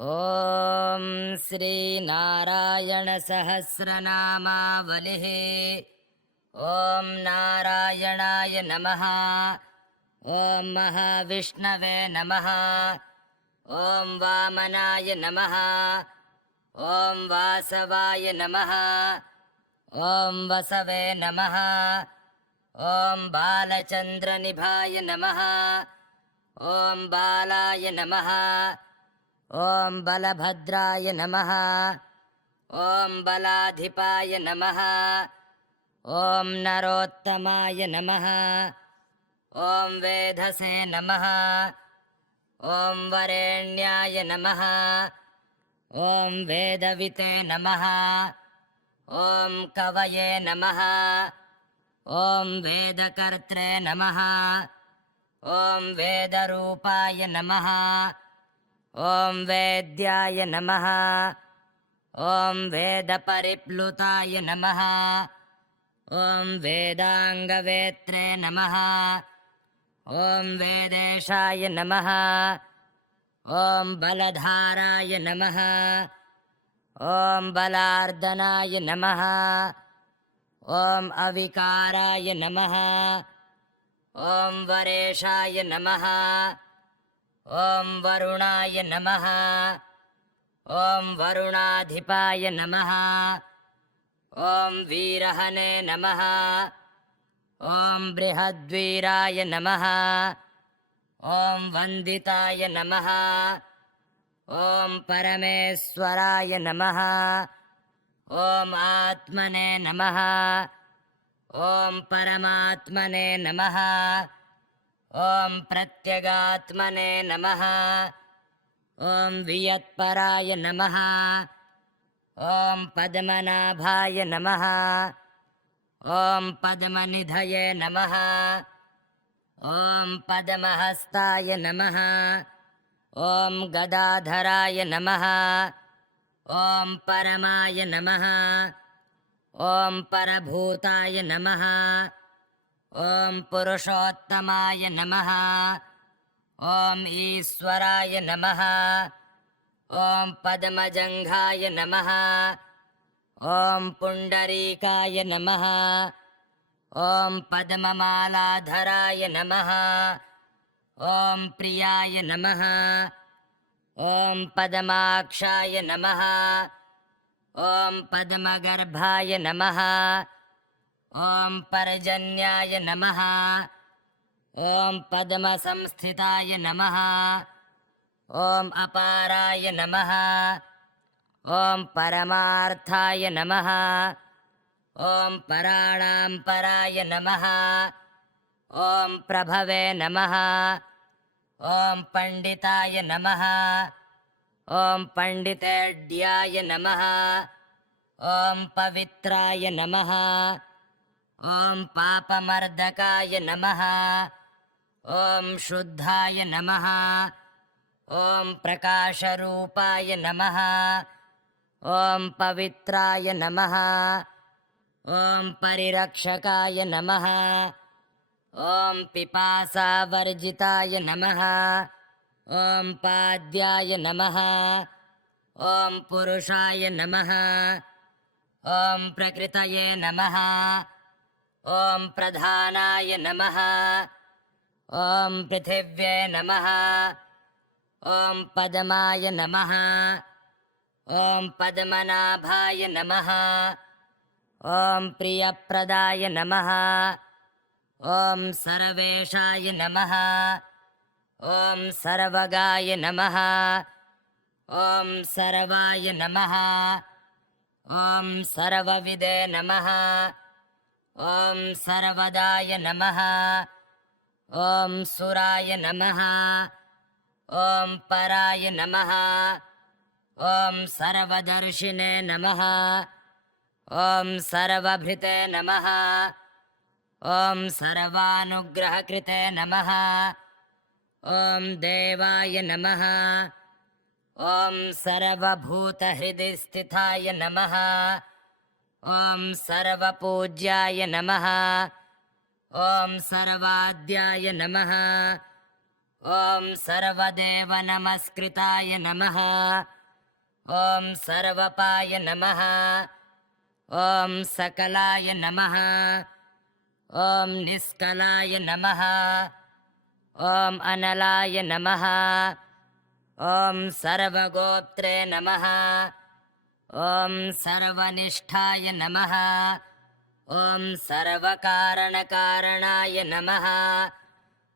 ॐ श्रीनारायणसहस्रनामावलिः। ॐ नारायणाय नमः। ॐ महाविष्णवे नमः। ॐ वामनाय नमः। ॐ वासवाय नमः। ॐ वसवे नमः। ॐ बालचन्द्रनिभाय नमः। ॐ बालाय नमः। ॐ बलभद्राय नमः। ॐ बलाधिपाय नमः। ॐ नरोत्तमाय नमः। ॐ वेधसे नमः। ॐ वरेण्याय नमः। ॐ वेदविते नमः। ॐ कवये नमः। ॐ वेदकर्त्रे नमः। ॐ वेदरूपाय नमः। ॐ वेद्याय नमः। ॐ वेदपरिप्लुताय नमः। ॐ वेदाङ्गवेत्रे नमः। ॐ वेदेशाय नमः। ॐ बलधाराय नमः। ॐ बलार्दनाय नमः। ॐ अविकाराय नमः। ॐ वरेशाय नमः। ॐ वरुणाय नमः। ॐ वरुणाधिपाय नमः। ॐ वीरहने नमः। ॐ बृहद्वीराय नमः। ॐ वन्दिताय नमः। ॐ परमेश्वराय नमः। ॐ आत्मने नमः। ॐ परमात्मने नमः। ॐ प्रत्यगात्मने नमः। ॐ वियत्पराय नमः। ॐ पद्मनाभाय नमः। ॐ पद्मनिधये नमः। ॐ पद्महस्ताय नमः। ॐ गदाधराय नमः। ॐ परमाय नमः। ॐ परभूताय नमः। ॐ पुरुषोत्तमाय नमः। ॐ ईश्वराय नमः। ॐ पद्मजङ्घाय नमः। ॐ पुण्डरीकाय नमः। ॐ पद्ममालाधराय नमः। ॐ प्रियाय नमः। ॐ पद्माक्षाय नमः। ॐ पद्मगर्भाय नमः। ॐ पर्जन्याय नमः। ॐ पद्मसंस्थिताय नमः। ॐ अपाराय नमः। ॐ परमार्थाय नमः। ॐ पराणां पराय नमः। ॐ प्रभवे नमः। ॐ पण्डिताय नमः। ॐ पण्डितेड्याय नमः। ॐ पवित्राय नमः। ॐ पापमर्दकाय नमः। ॐ शुद्धाय नमः। ॐ प्रकाशरूपाय नमः। ॐ पवित्राय नमः। ॐ परिरक्षकाय नमः। ॐ पिपासावर्जिताय नमः। ॐ पाद्याय नमः। ॐ पुरुषाय नमः। ॐ प्रकृतये नमः। ॐ प्रधानाय नमः। ॐ पृथिव्ये नमः। ॐ पद्माय नमः। ॐ पद्मनाभाय नमः। ॐ प्रियप्रदाय नमः। ॐ सर्वेशाय नमः। ॐ सर्वगाय नमः। ॐ सर्वाय नमः। ॐ सर्वविदे नमः। ॐ सर्वदाय नमः। ॐ सुराय नमः। ॐ पराय नमः। ॐ सर्वदर्शिने नमः। ॐ सर्वभृते नमः। ॐ सर्वानुग्रहकृते नमः। ॐ देवाय नमः। ॐ सर्वभूतहृदि स्थिताय नमः। ॐ सर्वपूज्याय नमः। ॐ सर्वाद्याय नमः। ॐ सर्वदेवनमस्कृताय नमः। ॐ सर्वपाय नमः। ॐ सकलाय नमः। ॐ निष्कलाय नमः। ॐ अनलाय नमः। ॐ सर्वगोत्रे नमः। ॐ सर्वनिष्ठाय नमः। ॐ सर्वकारणकारणाय नमः।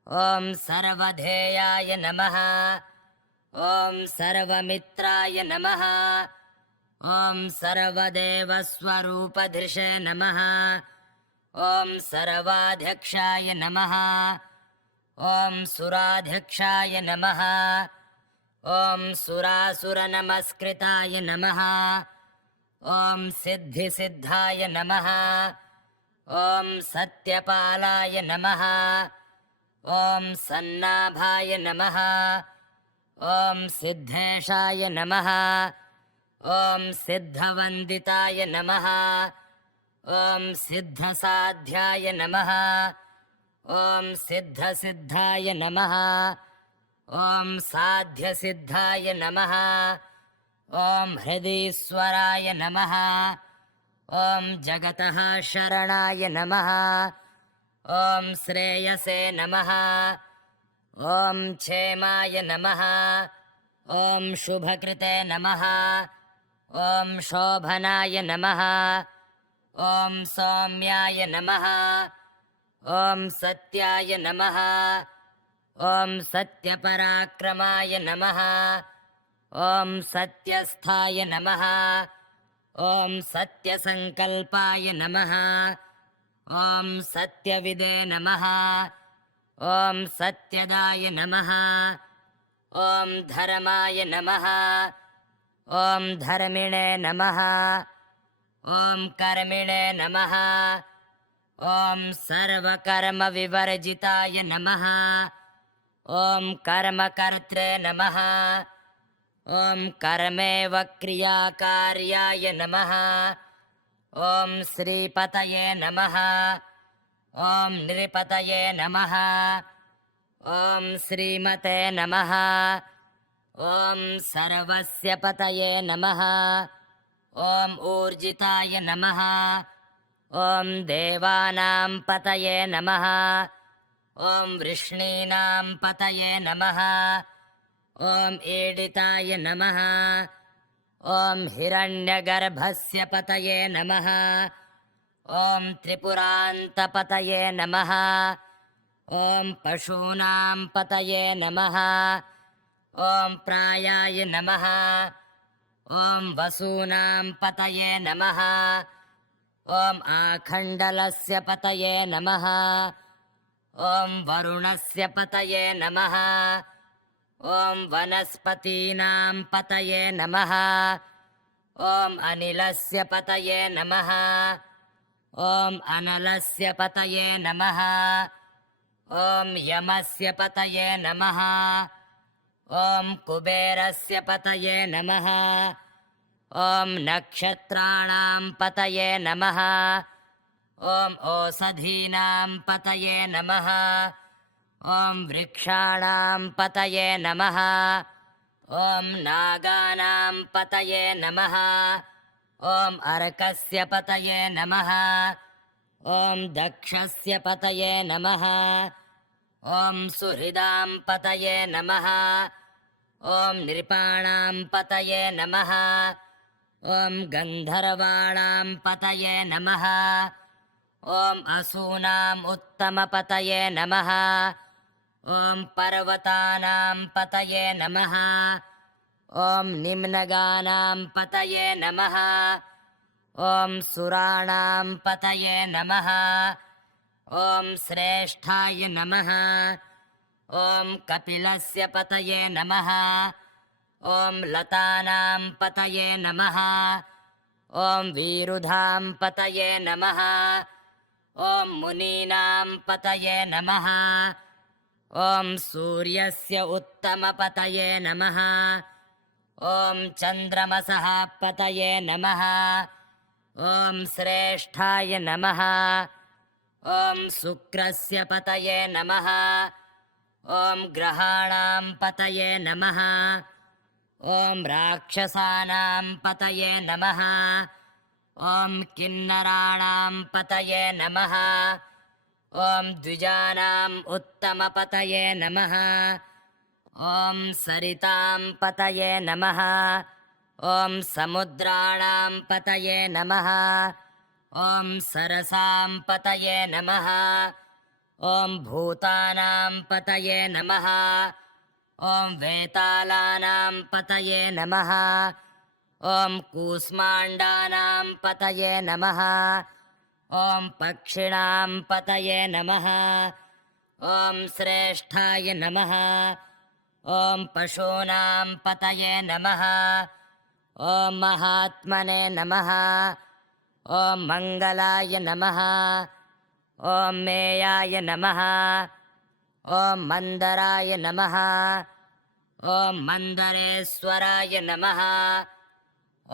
ॐ सर्वधेयाय नमः। ॐ सर्वमित्राय नमः। ॐ सर्वदेवस्वरूपधृषे नमः। ॐ सर्वाध्यक्षाय नमः। ॐ सुराध्यक्षाय नमः। ॐ सुरासुरनमस्कृताय नमः। ॐ सिद्धिसिद्धाय नमः। ॐ सत्यपालाय नमः। ॐ सन्नाभाय नमः। ॐ सिद्धेशाय नमः। ॐ सिद्धवन्दिताय नमः। ॐ सिद्धसाध्याय नमः। ॐ सिद्धसिद्धाय नमः। ॐ साध्यसिद्धाय नमः। ॐ हृदीश्वराय नमः। ॐ जगतः शरणाय नमः। ॐ श्रेयसे नमः। ॐ क्षेमाय नमः। ॐ शुभकृते नमः। ॐ शोभनाय नमः। ॐ सौम्याय नमः। ॐ सत्याय नमः। ॐ सत्यपराक्रमाय नमः। ॐ सत्यस्थाय नमः। ॐ सत्यसङ्कल्पाय नमः। ॐ सत्यविदे नमः। ॐ सत्यदाय नमः। ॐ धर्माय नमः। ॐ धर्मिणे नमः। ॐ कर्मिणे नमः। ॐ सर्वकर्मविवर्जिताय नमः। ॐ कर्मकर्त्रे नमः। ॐ कर्मेव क्रियाकार्याय नमः। ॐ श्रीपतये नमः। ॐ नृपतये नमः। ॐ श्रीमते नमः। ॐ सर्वस्य पतये नमः। ॐ ऊर्जिताय नमः। ॐ देवानां पतये नमः। ॐ वृष्णीनां पतये नमः। ॐ ईडिताय नमः। ॐ हिरण्यगर्भस्य पतये नमः। ॐ त्रिपुरान्तपतये नमः। ॐ पशूनां पतये नमः। ॐ प्रायाय नमः। ॐ वसूनां पतये नमः। ॐ आखण्डलस्य पतये नमः। ॐ वरुणस्य पतये नमः। ॐ वनस्पतीनां पतये नमः। ॐ अनिलस्य पतये नमः। ॐ अनलस्य पतये नमः। ॐ यमस्य पतये नमः। ॐ कुबेरस्य पतये नमः। ॐ नक्षत्राणां पतये नमः। ॐ ओषधीनां पतये नमः। ॐ वृक्षाणां पतये नमः। ॐ नागानां पतये नमः। ॐ अर्कस्य पतये नमः। ॐ दक्षस्य पतये नमः। ॐ सुहृदां पतये नमः। ॐ नृपाणां पतये नमः। ॐ गन्धर्वाणां पतये नमः। ॐ असूनाम् उत्तमपतये नमः। ॐ पर्वतानां पतये नमः। ॐ निम्नगानां पतये नमः। ॐ सुराणां पतये नमः। ॐ श्रेष्ठाय नमः। ॐ कपिलस्य पतये नमः। ॐ लतानां पतये नमः। ॐ वीरुधां पतये नमः। ॐ मुनीनां पतये नमः। ॐ सूर्यस्य उत्तमपतये नमः। ॐ चन्द्रमसः पतये नमः। ॐ श्रेष्ठाय नमः। ॐ शुक्रस्य पतये नमः। ॐ ग्रहाणां पतये नमः। ॐ राक्षसानां पतये नमः। ॐ किन्नराणां पतये नमः। ॐ द्विजानाम् उत्तमपतये नमः। ॐ सरितां पतये नमः। ॐ समुद्राणां पतये नमः। ॐ सरसां पतये नमः। ॐ भूतानां पतये नमः। ॐ वेतालानां पतये नमः। ॐ कूष्माण्डानां पतये नमः। ॐ पक्षिणां पतये नमः। ॐ श्रेष्ठाय नमः। ॐ पशूनां पतये नमः। ॐ महात्मने नमः। ॐ मङ्गलाय नमः। ॐ मेयाय नमः। ॐ मन्दराय नमः। ॐ मन्दरेश्वराय नमः।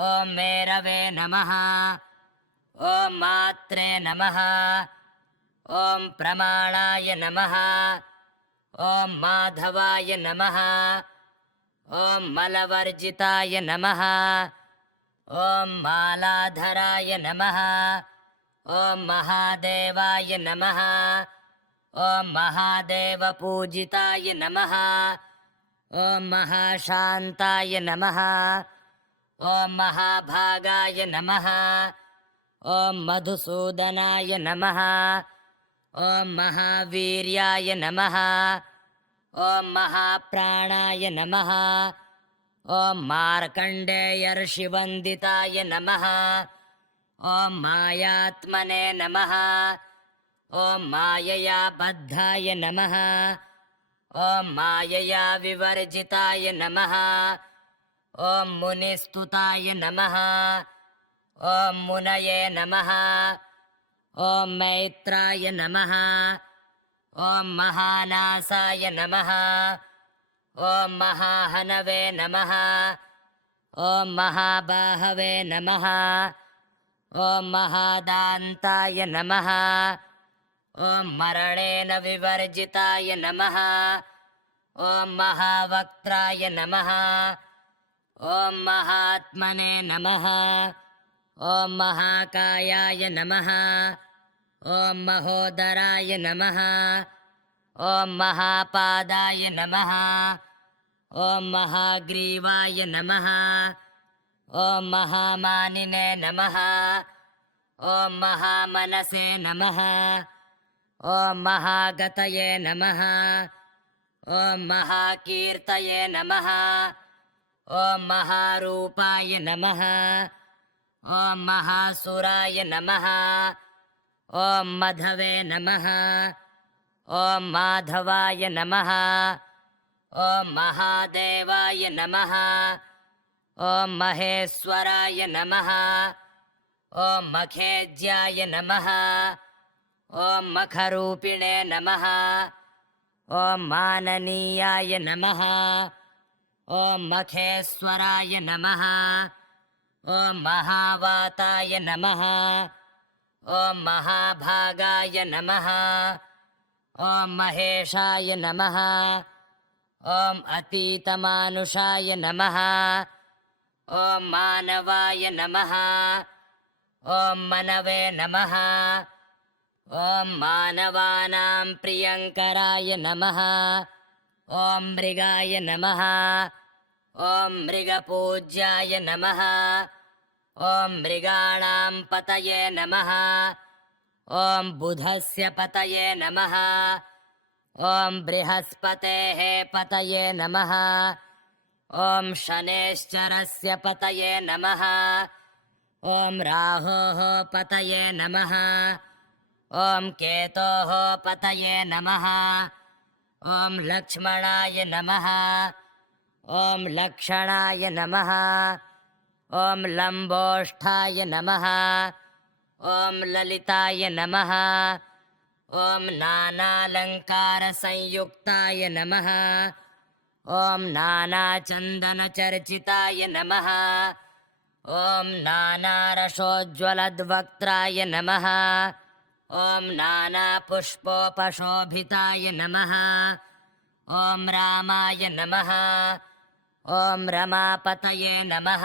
ॐ मेरवे नमः। ॐ मात्रे नमः। ॐ प्रमाणाय नमः। ॐ माधवाय नमः। ॐ मलवर्जिताय नमः। ॐ मालाधराय नमः। ॐ महादेवाय नमः। ॐ महादेवपूजिताय नमः। ॐ महाशान्ताय नमः। ॐ महाभागाय नमः। ॐ मधुसूदनाय नमः। ॐ महावीर्याय नमः। ॐ महाप्राणाय नमः। ॐ मार्कण्डेयर्षिवन्दिताय नमः। ॐ मायात्मने नमः। ॐ मायया बद्धाय नमः। ॐ मायया विवर्जिताय नमः। ॐ मुनिस्तुताय नमः। ॐ मुनये नमः। ॐ मैत्राय नमः। ॐ महानासाय नमः। ॐ महाहनवे नमः। ॐ महाबाहवे नमः। ॐ महादान्ताय नमः। ॐ मरणेन विवर्जिताय नमः। ॐ महावक्त्राय नमः। ॐ महात्मने नमः। ॐ महाकायाय नमः। ॐ महोदराय नमः। ॐ महापादाय नमः। ॐ महाग्रीवाय नमः। ॐ महामानिने नमः। ॐ महामनसे नमः। ॐ महागतये नमः। ॐ महाकीर्तये नमः। ॐ महारूपाय नमः। ॐ महासुराय नमः। ॐ मधवे नमः। ॐ माधवाय नमः। ॐ महादेवाय नमः। ॐ महेश्वराय नमः। ॐ मखेज्याय नमः। ॐ मखरूपिणे नमः। ॐ माननीयाय नमः। ॐ मखेश्वराय नमः। ॐ महावाताय नमः। ॐ महाभागाय नमः। ॐ महेशाय नमः। ॐ अतीतमानुषाय नमः। ॐ मानवाय नमः। ॐ मनवे नमः। ॐ मानवानां प्रियङ्कराय नमः। ॐ मृगाय नमः। ॐ मृगपूज्याय नमः। ॐ मृगाणां पतये नमः। ॐ बुधस्य पतये नमः। ॐ बृहस्पतेः पतये नमः। ॐ शनेश्चरस्य पतये नमः। ॐ राहोः पतये नमः। ॐ केतोः पतये नमः। ॐ लक्ष्मणाय नमः। ॐ लक्षणाय नमः। ॐ लम्बोष्ठाय नमः। ॐ ललिताय नमः। ॐ नानालङ्कारसंयुक्ताय नमः। ॐ नानाचन्दनचर्चिताय नमः। ॐ नानारसोज्ज्वलद्वक्त्राय नमः। ॐ नानापुष्पोपशोभिताय नमः। ॐ रामाय नमः। ॐ रमापतये नमः।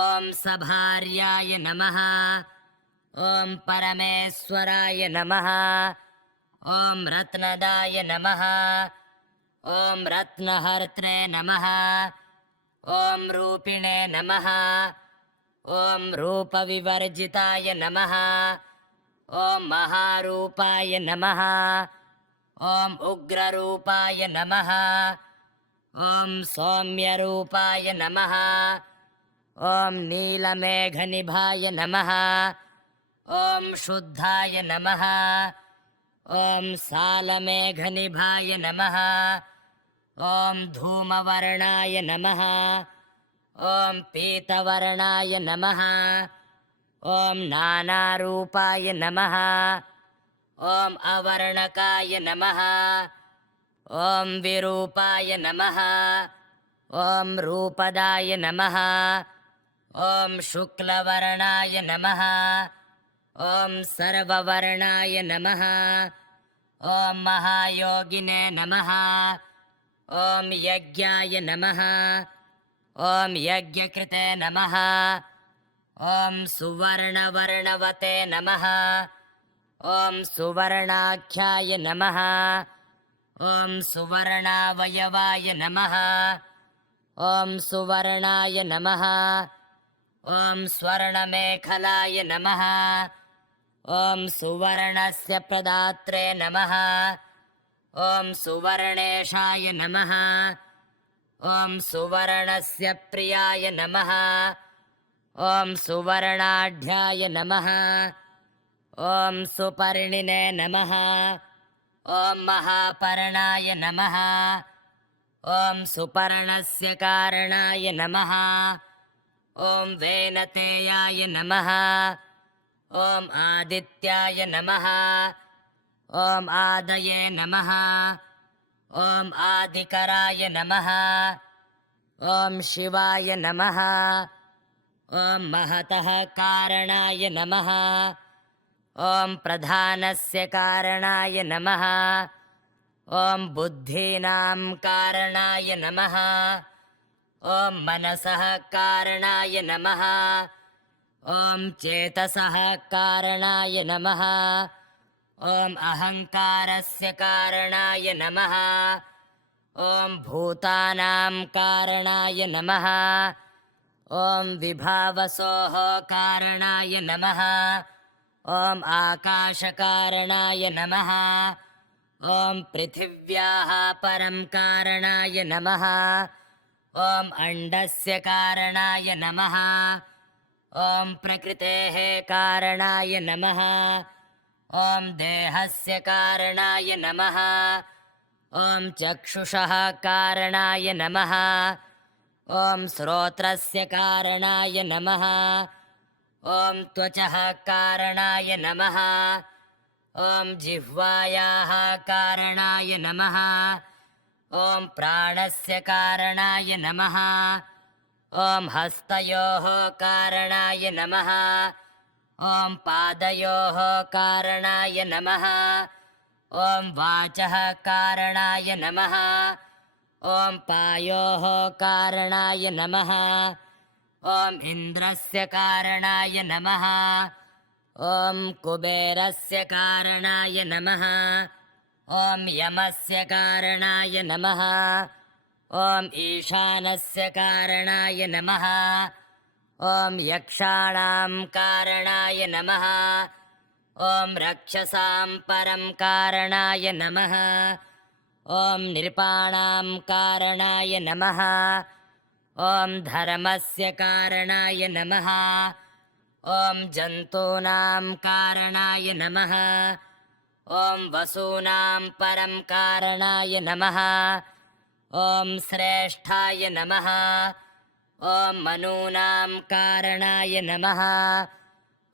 ॐ सभार्याय नमः। ॐ परमेश्वराय नमः। ॐ रत्नदाय नमः। ॐ रत्नहर्त्रे नमः। ॐ रूपिणे नमः। ॐ रूपविवर्जिताय नमः। ॐ महारूपाय नमः। ॐ उग्ररूपाय नमः। ॐ सौम्यरूपाय नमः। ॐ नीलमेघनिभाय नमः। ॐ शुद्धाय नमः। ॐ सालमेघनिभाय नमः। ॐ धूमवर्णाय नमः। ॐ पीतवर्णाय नमः। ॐ नानारूपाय नमः। ॐ अवर्णकाय नमः। ॐ विरूपाय नमः। ॐ रूपदाय नमः। ॐ शुक्लवर्णाय नमः। ॐ सर्ववर्णाय नमः। ॐ महायोगिने नमः। ॐ यज्ञाय नमः। ॐ यज्ञकृते नमः। ॐ सुवर्णवर्णवते नमः। ॐ सुवर्णाख्याय नमः। ॐ सुवर्णावयवाय नमः। ॐ सुवर्णाय नमः। ॐ स्वर्णमेखलाय नमः। ॐ सुवर्णस्य प्रदात्रे नमः। ॐ सुवर्णेशाय नमः। ॐ सुवर्णस्य प्रियाय नमः। ॐ सुवर्णाढ्याय नमः। ॐ सुपर्णिने नमः। ॐ महापर्णाय नमः। ॐ सुपर्णस्य कारणाय नमः। ॐ वेनतेयाय नमः। ॐ आदित्याय नमः। ॐ आदये नमः। ॐ आदिकराय नमः। ॐ शिवाय नमः। ॐ महतः कारणाय नमः। ॐ प्रधानस्य कारणाय नमः। ॐ बुद्धीनां कारणाय नमः। ॐ मनसः कारणाय नमः। ॐ चेतसः कारणाय नमः। ॐ अहङ्कारस्य कारणाय नमः। ॐ भूतानां कारणाय नमः। ॐ विभावसोः कारणाय नमः। ॐ आकाशकारणाय नमः। ॐ पृथिव्याः परं कारणाय नमः। ॐ अण्डस्य कारणाय नमः। ॐ प्रकृतेः कारणाय नमः। ॐ देहस्य कारणाय नमः। ॐ चक्षुषः कारणाय नमः। ॐ श्रोत्रस्य कारणाय नमः। ॐ त्वचः कारणाय नमः। ॐ जिह्वायाः कारणाय नमः। ॐ प्राणस्य कारणाय नमः। ॐ हस्तयोः कारणाय नमः। ॐ पादयोः कारणाय नमः। ॐ वाचः कारणाय नमः। ॐ पायोः कारणाय नमः। ॐ इन्द्रस्य कारणाय नमः। ॐ कुबेरस्य कारणाय नमः। ॐ यमस्य कारणाय नमः। ॐ ईशानस्य कारणाय नमः। ॐ यक्षाणां कारणाय नमः। ॐ रक्षसां परं कारणाय नमः। ॐ नृपाणां कारणाय नमः। ॐ धर्मस्य कारणाय नमः। ॐ जन्तूनां कारणाय नमः। ॐ वसूनां परं कारणाय नमः। ॐ श्रेष्ठाय नमः। ॐ मनूनां कारणाय नमः।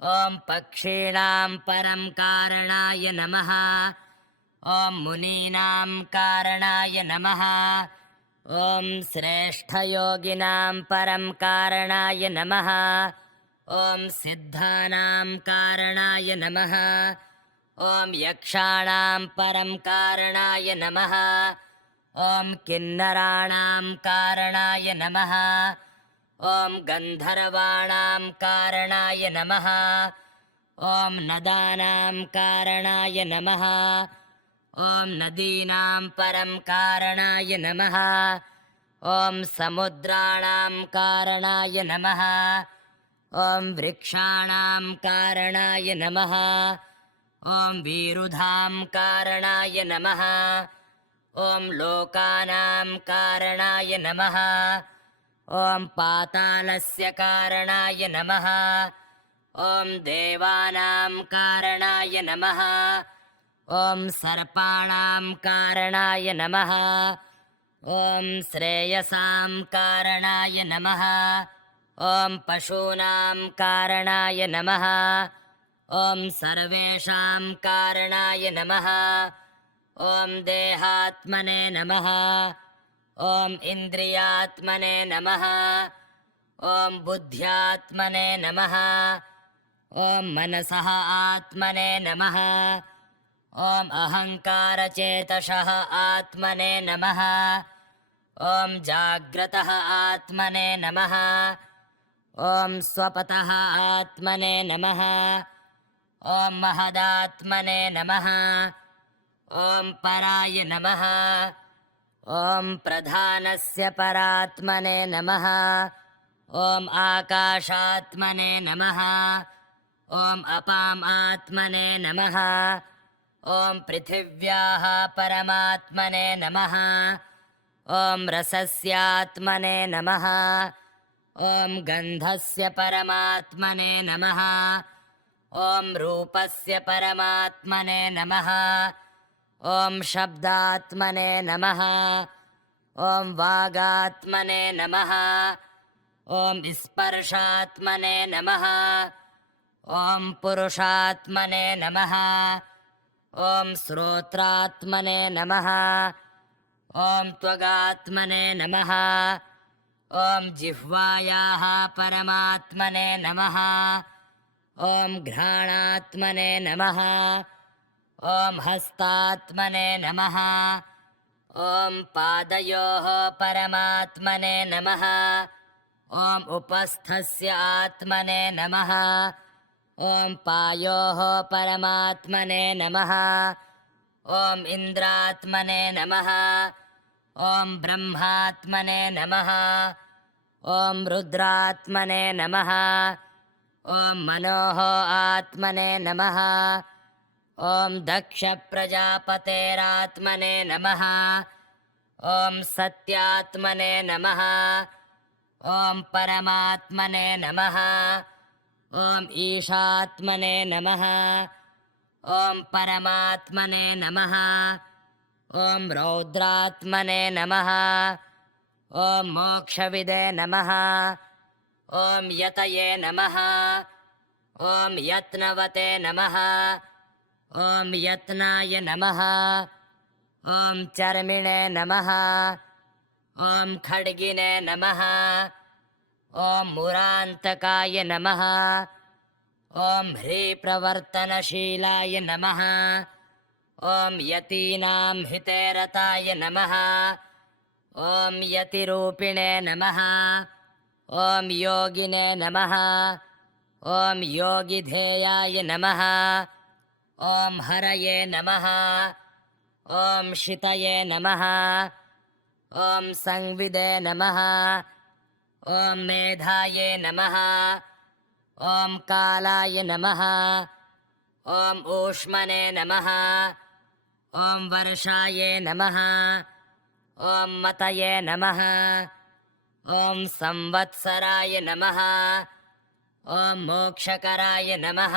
ॐ पक्षीणां परं कारणाय नमः। ॐ मुनीनां कारणाय नमः। ॐ श्रेष्ठयोगिनां परं कारणाय नमः। ॐ सिद्धानां कारणाय नमः। ॐ यक्षाणां परं कारणाय नमः। ॐ किन्नराणां कारणाय नमः। ॐ गन्धर्वाणां कारणाय नमः। ॐ नदानां कारणाय नमः। ॐ नदीनां परं कारणाय नमः। ॐ समुद्राणां कारणाय नमः। ॐ वृक्षाणां कारणाय नमः। ॐ वीरुधां कारणाय नमः। ॐ लोकानां कारणाय नमः। ॐ पातालस्य कारणाय नमः। ॐ देवानां कारणाय नमः। ॐ सर्पाणां कारणाय नमः। ॐ श्रेयसां कारणाय नमः। ॐ पशूनां कारणाय नमः। ॐ सर्वेषां कारणाय नमः। ॐ देहात्मने नमः। ॐ इन्द्रियात्मने नमः। ॐ बुद्ध्यात्मने नमः। ॐ मनसः आत्मने नमः। ॐ अहङ्कारचेतसः आत्मने नमः। ॐ जाग्रतः आत्मने नमः। ॐ स्वपतः आत्मने नमः। ॐ महदात्मने नमः। ॐ पराय नमः। ॐ प्रधानस्य परात्मने नमः। ॐ आकाशात्मने नमः। ॐ अपाम् आत्मने नमः। ॐ पृथिव्याः परमात्मने नमः। ॐ रसस्यात्मने नमः। ॐ गन्धस्य परमात्मने नमः। ॐ रूपस्य परमात्मने नमः। ॐ शब्दात्मने नमः। ॐ वागात्मने नमः। ॐ स्पर्शात्मने नमः। ॐ पुरुषात्मने नमः। ॐ श्रोत्रात्मने नमः। ॐ त्वगात्मने नमः। ॐ जिह्वायाः परमात्मने नमः। ॐ घ्राणात्मने नमः। ॐ हस्तात्मने नमः। ॐ पादयोः परमात्मने नमः। ॐ उपस्थस्य आत्मने नमः। ॐ पायोः परमात्मने नमः। ॐ इन्द्रात्मने नमः। ॐ ब्रह्मात्मने नमः। ॐ रुद्रात्मने नमः। ॐ मनोः आत्मने नमः। ॐ दक्षप्रजापतेरात्मने नमः। ॐ सत्यात्मने नमः। ॐ परमात्मने नमः। ॐ ईशात्मने नमः। ॐ परमात्मने नमः। ॐ रौद्रात्मने नमः। ॐ मोक्षविदे नमः। ॐ यतये नमः। ॐ यत्नवते नमः। ॐ यत्नाय नमः। ॐ चर्मिणे नमः। ॐ खड्गिने नमः। ॐ मुरान्तकाय नमः। ॐ ह्रीप्रवर्तनशीलाय नमः। ॐ यतीनां हितेरताय नमः। ॐ यतिरूपिणे नमः। ॐ योगिने नमः। ॐ योगिधेयाय नमः। ॐ हरये नमः। ॐ शितये नमः। ॐ संविदे नमः। ॐ मेधाये नमः। ॐ कालाय नमः। ॐ ऊष्मने नमः। ॐ वर्षाये नमः। ॐ मतये नमः। ॐ संवत्सराय नमः। ॐ मोक्षकराय नमः।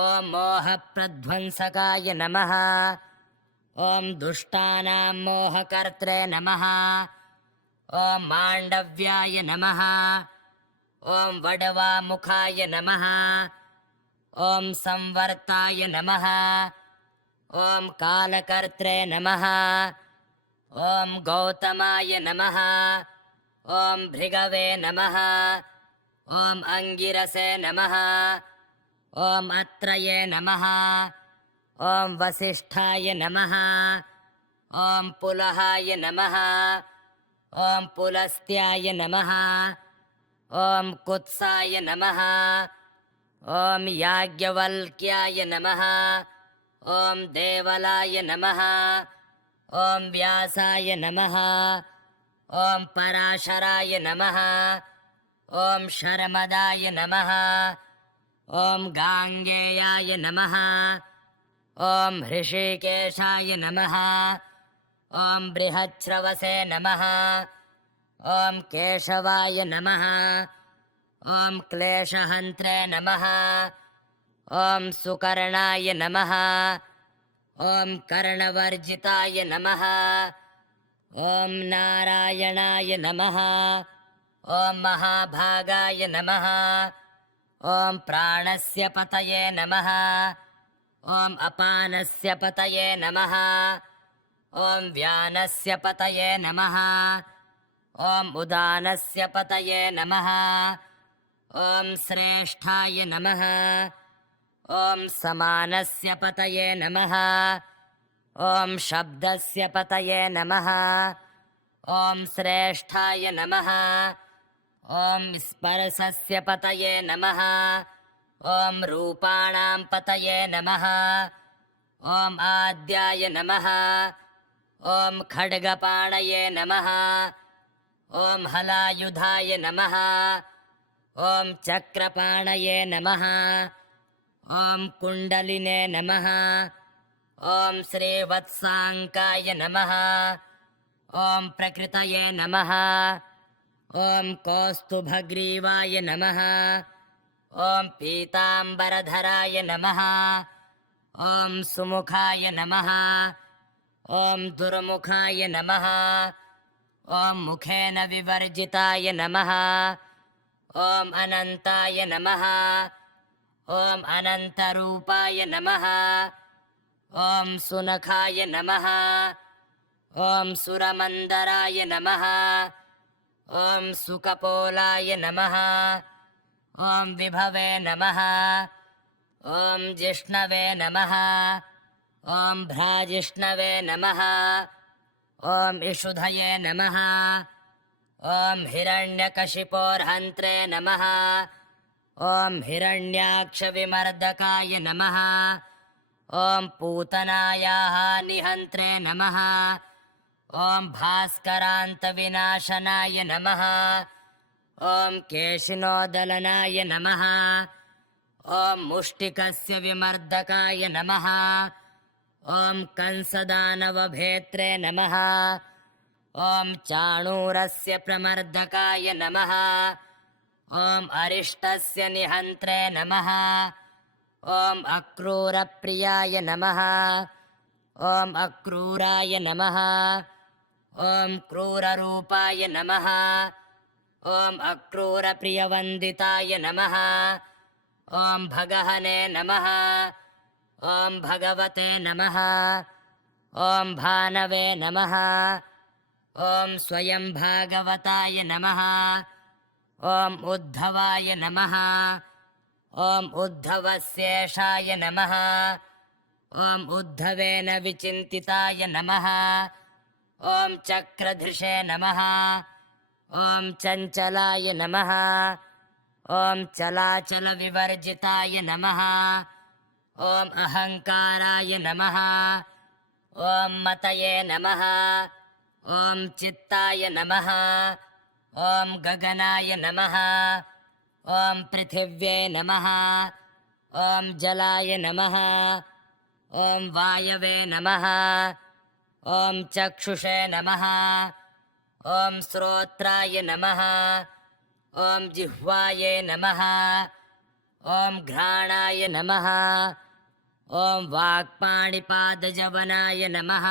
ॐ मोहप्रध्वंसकाय नमः। ॐ दुष्टानां मोहकर्त्रे नमः। ॐ माण्डव्याय नमः। ॐ वडवामुखाय नमः। ॐ संवर्ताय नमः। ॐ कालकर्त्रे नमः। ॐ गौतमाय नमः। ॐ भृगवे नमः। ॐ अङ्गिरसे नमः। ॐ अत्रये नमः। ॐ वसिष्ठाय नमः। ॐ पुलहाय नमः ॐ पुलस्त्याय नमः ॐ कुत्साय नमः ॐ याज्ञवल्क्याय नमः ॐ देवलाय नमः ॐ व्यासाय नमः ॐ पराशराय नमः ॐ शर्मदाय नमः ॐ गाङ्गेयाय नमः ॐ हृषीकेशाय नमः ॐ बृहच्छ्रवसे नमः ॐ केशवाय नमः ॐ क्लेशहन्त्रे नमः ॐ सुकर्णाय नमः ॐ कर्णवर्जिताय नमः ॐ नारायणाय नमः ॐ महाभागाय नमः ॐ प्राणस्य पतये नमः ॐ अपानस्य पतये नमः ॐ व्यानस्य पतये नमः ॐ उदानस्य पतये नमः ॐ श्रेष्ठाय नमः ॐ समानस्य पतये नमः ॐ शब्दस्य पतये नमः ॐ श्रेष्ठाय नमः ॐ स्पर्शस्य पतये नमः ॐ रूपाणां पतये नमः ॐ आद्याय नमः ॐ खड्गपाणये नमः ॐ हलायुधाय नमः ॐ चक्रपाणये नमः ॐ कुण्डलिने नमः ॐ श्रीवत्साङ्काय नमः ॐ प्रकृतये नमः ॐ कौस्तुभग्रीवाय नमः ॐ पीताम्बरधराय नमः ॐ सुमुखाय नमः ॐ दुर्मुखाय नमः ॐ मुखेन विवर्जिताय नमः ॐ अनन्ताय नमः ॐ अनन्तरूपाय नमः ॐ सुनखाय नमः ॐ सुरमन्दराय नमः ॐ सुकपोलाय नमः ॐ विभवे नमः ॐ जिष्णवे नमः ॐ भ्राजिष्णवे नमः ॐ इषुधये नमः ॐ हिरण्यकशिपोर्हन्त्रे नमः ॐ हिरण्याक्षविमर्दकाय नमः ॐ पूतनायाः निहन्त्रे नमः ॐ भास्करान्तविनाशनाय नमः ॐ केशिनोदलनाय नमः ॐ मुष्टिकस्य विमर्दकाय नमः ॐ कंसदानवभेत्रे नमः ॐ चाणूरस्य प्रमर्दकाय नमः ॐ अरिष्टस्य निहन्त्रे नमः ॐ अक्रूरप्रियाय नमः ॐ अक्रूराय नमः ॐ क्रूररूपाय नमः ॐ अक्रूरप्रियवन्दिताय नमः ॐ भगहने नमः ॐ भगवते नमः ॐ भानवे नमः ॐ स्वयं भागवताय नमः ॐ उद्धवाय नमः ॐ उद्धवस्येषाय नमः ॐ उद्धवेन विचिन्तिताय नमः ॐ चक्रधृषे नमः ॐ चञ्चलाय नमः ॐ चलाचलविवर्जिताय नमः ॐ अहङ्काराय नमः ॐ मतये नमः ॐ चित्ताय नमः ॐ गगनाय नमः ॐ पृथिव्ये नमः ॐ जलाय नमः ॐ वायवे नमः ॐ चक्षुषे नमः ॐ श्रोत्राय नमः ॐ जिह्वाये नमः ॐ घ्राणाय नमः ॐ वाक्पाणिपादजवनाय नमः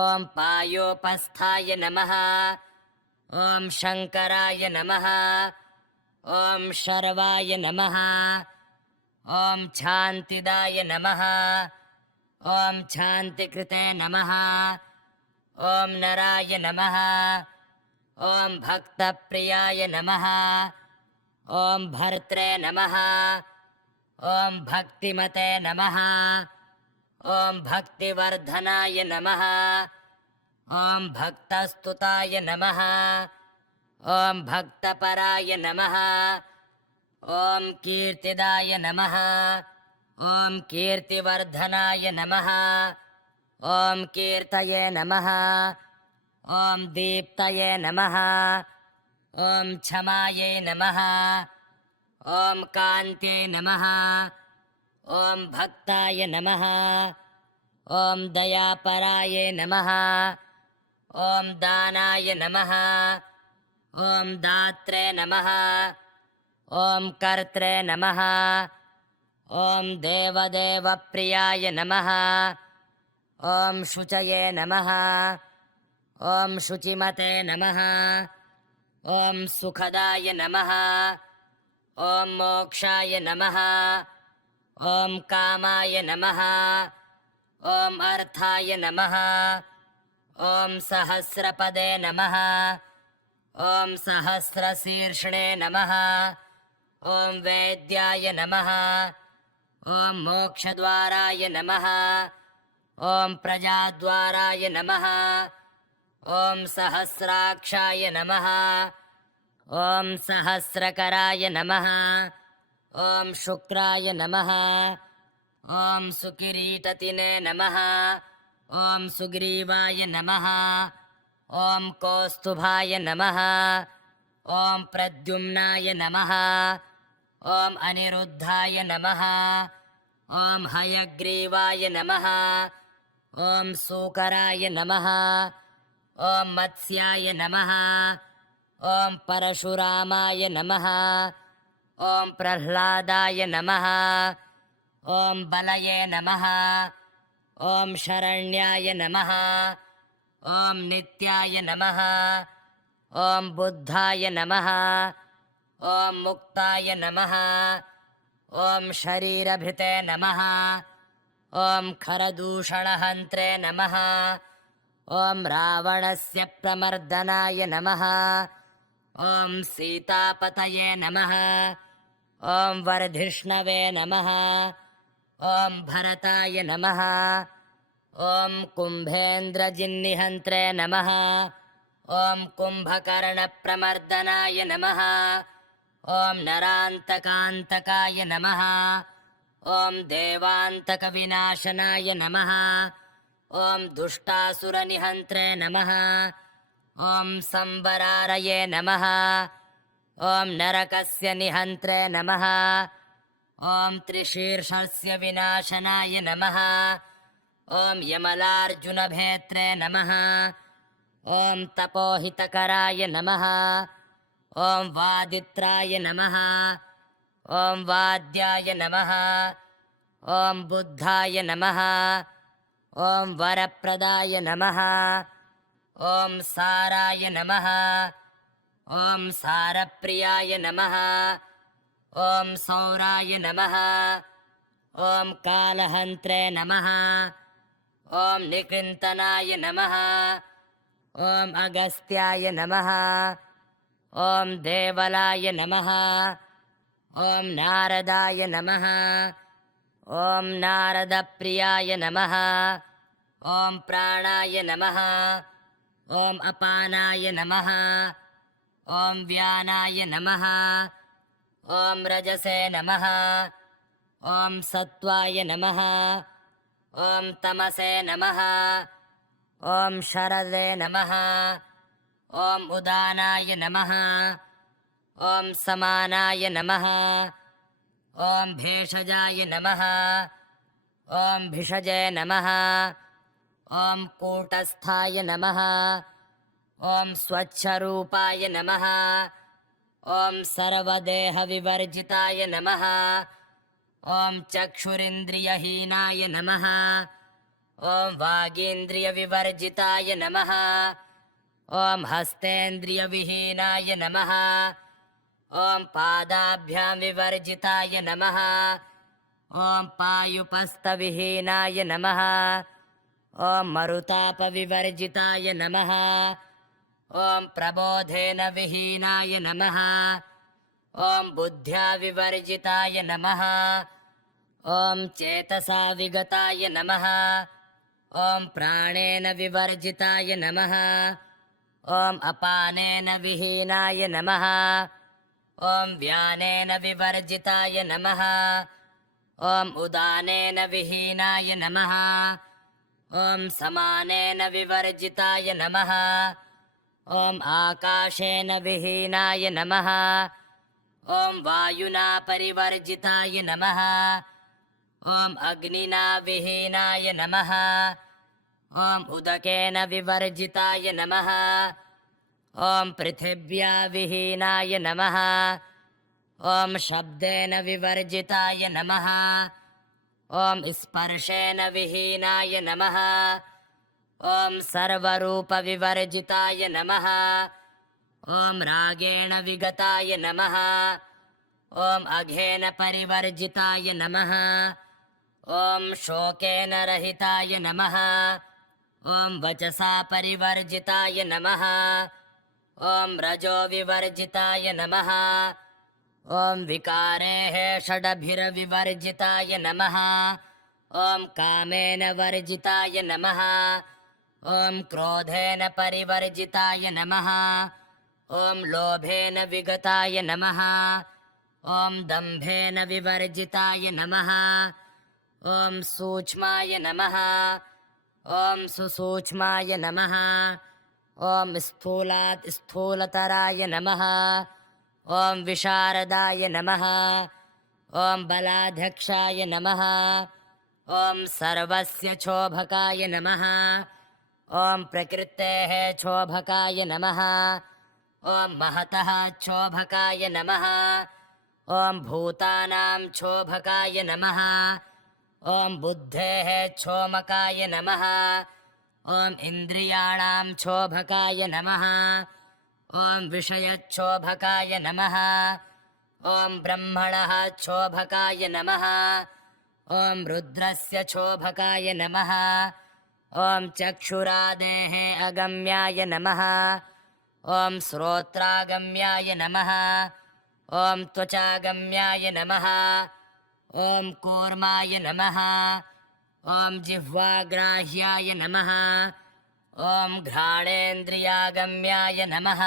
ॐ पायोपस्थाय नमः ॐ शङ्कराय नमः ॐ शर्वाय नमः ॐ शान्तिदाय नमः ॐ शान्तिकृते नमः ॐ नराय नमः ॐ भक्तप्रियाय नमः ॐ भर्त्रे नमः ॐ भक्तिमते नमः ॐ भक्तिवर्धनाय नमः। ॐ भक्तस्तुताय नमः। ॐ भक्तपराय नमः। ॐ कीर्तिदाय नमः। ॐ कीर्तिवर्धनाय नमः। ॐ कीर्तये नमः। ॐ दीप्तये नमः। ॐ क्षमायै नमः। ॐ कान्त्यै नमः। ॐ भक्ताय नमः। ॐ दयापराय नमः। ॐ दानाय नमः। ॐ दात्रे नमः। ॐ कर्त्रे नमः। ॐ देवदेवप्रियाय नमः। ॐ शुचये नमः। ॐ शुचिमते नमः। ॐ सुखदाय नमः। ॐ मोक्षाय नमः। ॐ कामाय नमः। ॐ अर्थाय नमः। ॐ सहस्रपदे नमः। ॐ सहस्रशीर्षणे नमः। ॐ वेद्याय नमः। ॐ मोक्षद्वाराय नमः। ॐ प्रजाद्वाराय नमः। ॐ सहस्राक्षाय नमः। ॐ सहस्रकराय नमः। ॐ शुक्राय नमः। ॐ सुकिरीटतिने नमः। ॐ सुग्रीवाय नमः। ॐ कौस्तुभाय नमः। ॐ प्रद्युम्नाय नमः। ॐ अनिरुद्धाय नमः। ॐ हयग्रीवाय नमः। ॐ सूकराय नमः। ॐ मत्स्याय नमः। ॐ परशुरामाय नमः। ॐ प्रह्लादाय नमः। ॐ बलये नमः। ॐ शरण्याय नमः। ॐ नित्याय नमः। ॐ बुद्धाय नमः। ॐ मुक्ताय नमः। ॐ शरीरभृते नमः। ॐ खरदूषणहन्त्रे नमः। ॐ रावणस्य प्रमर्दनाय नमः। ॐ सीतापतये नमः। ॐ वर्धिष्णवे नमः। ॐ भरताय नमः। ॐ कुम्भेन्द्रजिह्निहन्त्रे नमः। ॐ कुम्भकर्णप्रमर्दनाय नमः। ॐ नरान्तकान्तकाय नमः। ॐ देवान्तकविनाशनाय नमः। ॐ दुष्टासुरनिहन्त्रे नमः। ॐ संवरारये नमः। ॐ नरकस्य निहन्त्रे नमः। ॐ त्रिशीर्षस्य विनाशनाय नमः। ॐ यमलार्जुनभेत्रे नमः। ॐ तपोहितकराय नमः। ॐ वादित्राय नमः। ॐ वाद्याय नमः। ॐ बुद्धाय नमः। ॐ वरप्रदाय नमः। ॐ साराय नमः। ॐ सारप्रियाय नमः। ॐ सौराय नमः। ॐ कालहन्त्रे नमः। ॐ निकृन्तनाय नमः। ॐ अगस्त्याय नमः। ॐ देवलाय नमः। ॐ नारदाय नमः। ॐ नारदप्रियाय नमः। ॐ प्राणाय नमः। ॐ अपानाय नमः। ॐ व्यानाय नमः। ॐ रजसे नमः। ॐ सत्त्वाय नमः। ॐ तमसे नमः। ॐ शरदे नमः। ॐ उदानाय नमः। ॐ समानाय नमः। ॐ भेषजाय नमः। ॐ भिषजे नमः। ॐ कूटस्थाय नमः। ॐ स्वच्छरूपाय नमः। ॐ सर्वदेहविवर्जिताय नमः। ॐ चक्षुरिन्द्रियहीनाय नमः। ॐ वागीन्द्रियविवर्जिताय नमः। ॐ हस्तेन्द्रियविहीनाय नमः। ॐ पादाभ्यां विवर्जिताय नमः। ॐ पायुपस्थविहीनाय नमः। ॐ मरुतापविवर्जिताय नमः। ॐ प्रबोधेन विहीनाय नमः। ॐ बुद्ध्या विवर्जिताय नमः। ॐ चेतसा विगताय नमः। ॐ प्राणेन विवर्जिताय नमः। ॐ अपानेन विहीनाय नमः। ॐ व्यानेन विवर्जिताय नमः। ॐ उदानेन विहीनाय नमः। ॐ समानेन विवर्जिताय नमः। ॐ आकाशेन विहीनाय नमः। ॐ वायुना परिवर्जिताय नमः। ॐ अग्निना विहीनाय नमः। ॐ उदकेन विवर्जिताय नमः। ॐ पृथिव्या विहीनाय नमः। ॐ शब्देन विवर्जिताय नमः। ॐ स्पर्शेन विहीनाय नमः। ॐ सर्वरूपविवर्जिताय नमः। ॐ रागेण विगताय नमः। ॐ अघेन परिवर्जिताय नमः। ॐ शोकेन रहिताय नमः। ॐ वचसा परिवर्जिताय नमः। ॐ रजो विवर्जिताय नमः। ॐ विकारेः षडभिर्विवर्जिताय नमः। ॐ कामेन वर्जिताय नमः। ॐ क्रोधेन परिवर्जिताय नमः। ॐ लोभेन विगताय नमः। ॐ दम्भेन विवर्जिताय नमः। ॐ सूक्ष्माय नमः। ॐ सुसूक्ष्माय नमः। ॐ स्थूलात् स्थूलतराय नमः। ॐ विशारदाय नमः। ॐ बलाध्यक्षाय नमः। ॐ सर्वस्य क्षोभकाय नमः। ॐ प्रकृतेः क्षोभकाय नमः। ॐ महतः क्षोभकाय नमः। ॐ भूतानां क्षोभकाय नमः। ॐ बुद्धेः क्षोमकाय नमः। ॐ इन्द्रियाणां क्षोभकाय नमः। ॐ विषयक्षोभकाय नमः। ॐ ब्रह्मणः क्षोभकाय नमः। ॐ रुद्रस्य क्षोभकाय नमः। ॐ चक्षुरादेः अगम्याय नमः। ॐ श्रोत्रागम्याय नमः। ॐ त्वचागम्याय नमः। ॐ कूर्माय नमः। ॐ जिह्वाग्राह्याय नमः। ॐ घ्राणेन्द्रियागम्याय नमः।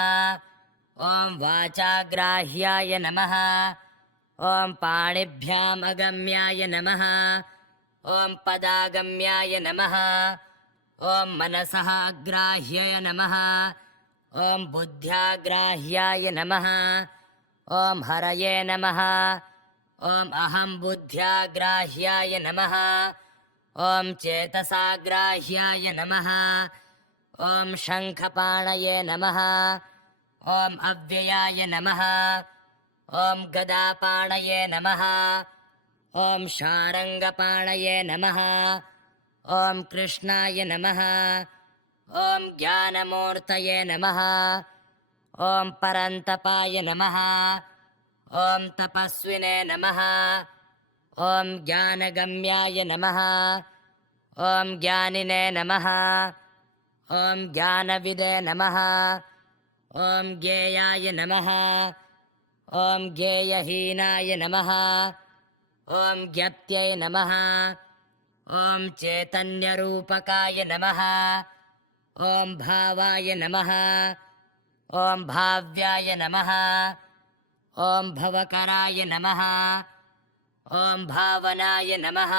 ॐ वाचाग्राह्याय नमः। ॐ पाणिभ्याम् अगम्याय नमः। ॐ पदागम्याय नमः। ॐ मनसः अग्राह्याय नमः। ॐ बुद्ध्याग्राह्याय नमः। ॐ हरये नमः। ॐ अहं बुद्ध्याग्राह्याय नमः। ॐ चेतसाग्राह्याय नमः। ॐ शङ्खपाणये नमः। ॐ अव्ययाय नमः। ॐ गदापाणये नमः। ॐ शारङ्गपाणये नमः। ॐ कृष्णाय नमः। ॐ ज्ञानमूर्तये नमः। ॐ परन्तपाय नमः। ॐ तपस्विने नमः। ॐ ज्ञानगम्याय नमः। ॐ ज्ञानिने नमः। ॐ ज्ञानविदे नमः। ॐ ज्ञेयाय नमः। ॐ ज्ञेयहीनाय नमः। ॐ ज्ञप्त्यै नमः। ॐ चैतन्यरूपकाय नमः। ॐ भावाय नमः। ॐ भाव्याय नमः। ॐ भवकराय नमः। ॐ भावनाय नमः।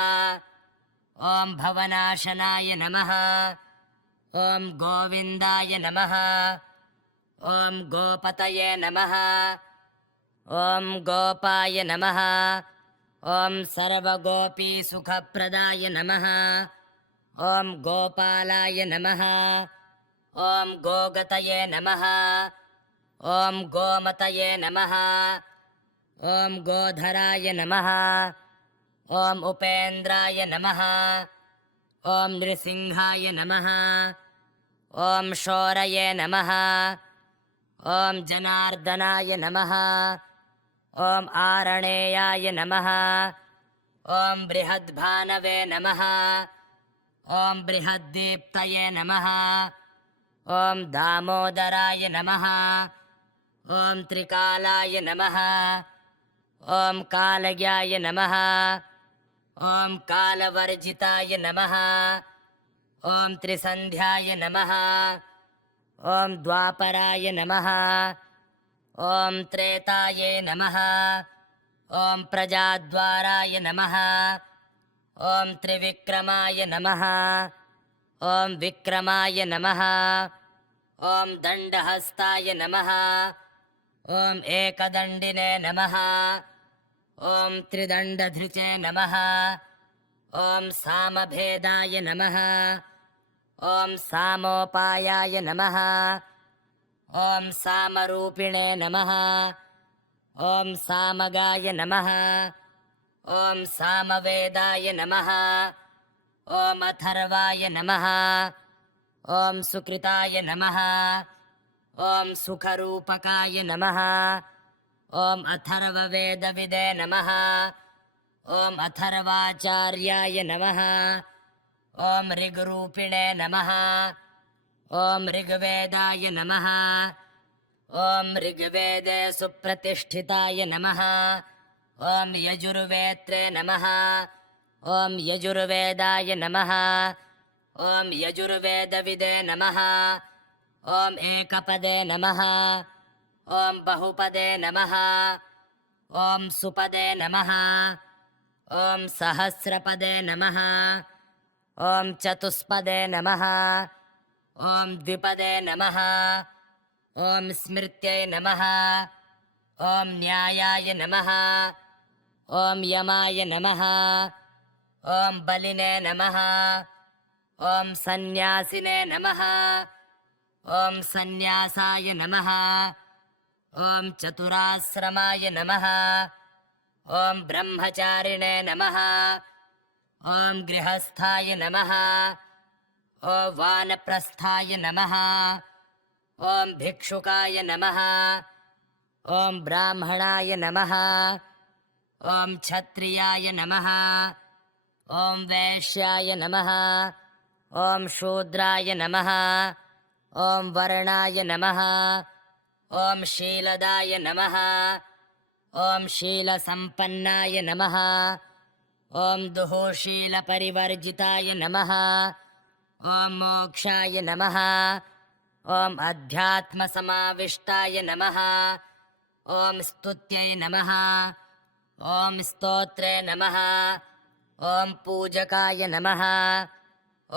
ॐ भवनाशनाय नमः। ॐ गोविन्दाय नमः। ॐ गोपतये नमः। ॐ गोपाय नमः। ॐ सर्वगोपीसुखप्रदाय नमः। ॐ गोपालाय नमः। ॐ गोगतये नमः। ॐ गोमतये नमः। ॐ गोधराय नमः। ॐ उपेन्द्राय नमः। ॐ नृसिंहाय नमः। ॐ शौरये नमः। ॐ जनार्दनाय नमः। ॐ आरणेयाय नमः। ॐ बृहद्भानवे नमः। ॐ बृहद्दीप्तये नमः। ॐ दामोदराय नमः। ॐ त्रिकालाय नमः। ॐ कालज्ञाय नमः। ॐ कालवर्जिताय नमः। ॐ त्रिसन्ध्याय नमः। ॐ द्वापराय नमः। ॐ त्रेताये नमः। ॐ प्रजाद्वाराय नमः। ॐ त्रिविक्रमाय नमः। ॐ विक्रमाय नमः। ॐ दण्डहस्ताय नमः। ॐ एकदण्डिने नमः। ॐ त्रिदण्डधृचे नमः। ॐ सामभेदाय नमः। ॐ सामोपायाय नमः। ॐ सामरूपिणे नमः। ॐ सामगाय नमः। ॐ सामवेदाय नमः। ॐ अथर्वाय नमः। ॐ सुकृताय नमः। ॐ सुखरूपकाय नमः। ॐ अथर्ववेदविदे नमः। ॐ अथर्वाचार्याय नमः। ॐ ऋग्रूपिणे नमः। ॐ ऋग्वेदाय नमः। ॐ ऋग्वेदे सुप्रतिष्ठिताय नमः। ॐ यजुर्वेत्रे नमः। ॐ यजुर्वेदाय नमः। ॐ यजुर्वेदविदे नमः। ॐ एकपदे नमः। ॐ बहुपदे नमः। ॐ सुपदे नमः। ॐ सहस्रपदे नमः। ॐ चतुष्पदे नमः। ॐ द्विपदे नमः। ॐ स्मृत्यै नमः। ॐ न्यायाय नमः। ॐ यमाय नमः। ॐ बलिने नमः। ॐ सन्न्यासिने नमः। ॐ सन्न्यासाय नमः। ॐ चतुराश्रमाय नमः। ॐ ब्रह्मचारिणे नमः। ॐ गृहस्थाय नमः। ॐ वानप्रस्थाय नमः। ॐ भिक्षुकाय नमः। ॐ ब्राह्मणाय नमः। ॐ क्षत्रियाय नमः। ॐ वैश्याय नमः। ॐ शूद्राय नमः। ॐ वर्णाय नमः। ॐ शीलदाय नमः। ॐ शीलसम्पन्नाय नमः। ॐ दुःशीलपरिवर्जिताय नमः। ॐ मोक्षाय नमः। ॐ अध्यात्मसमाविष्टाय नमः। ॐ स्तुत्यै नमः। ॐ स्तोत्रे नमः। ॐ पूजकाय नमः।